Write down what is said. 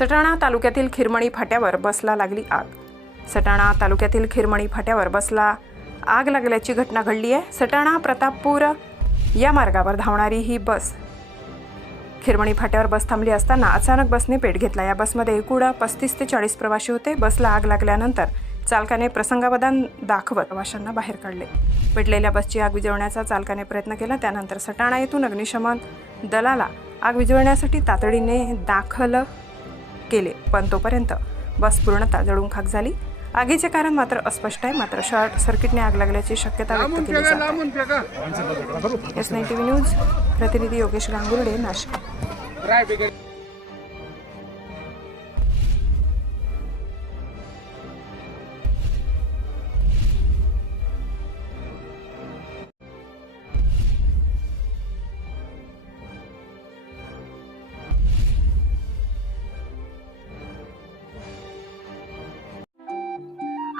सटाणा तालुक्यातील खिरमणी फाट्यावर बसला लागली आग. सटाणा तालुक्यातील खिरमणी फाट्यावर बसला आग लागल्याची घटना घडली आहे सटाणा प्रतापपूर या मार्गावर धावणारी ही बस. खिरमणी फाट्यावर बस थांबली असताना अचानक बसने पेट घेतला. या बसमध्ये एकूण पस्तीस ते चाळीस प्रवासी होते. बसला आग लागल्यानंतर चालकाने प्रसंगावधान दाखवत प्रवाशांना बाहेर काढले. पेटलेल्या बसची आग विझवण्याचा चालकाने प्रयत्न केला. त्यानंतर सटाणा येथून अग्निशमन दलाला आग विझवण्यासाठी तातडीने दाखल केले पण तोपर्यंत बस पूर्णतः जळून खाक झाली. आगीचे कारण मात्र अस्पष्ट आहे मात्र शॉर्ट सर्किटने आग लागल्याची शक्यता व्यक्त केली जात. S nine T V news प्रतिनिधी योगेश गांगुर्डे नाशिक.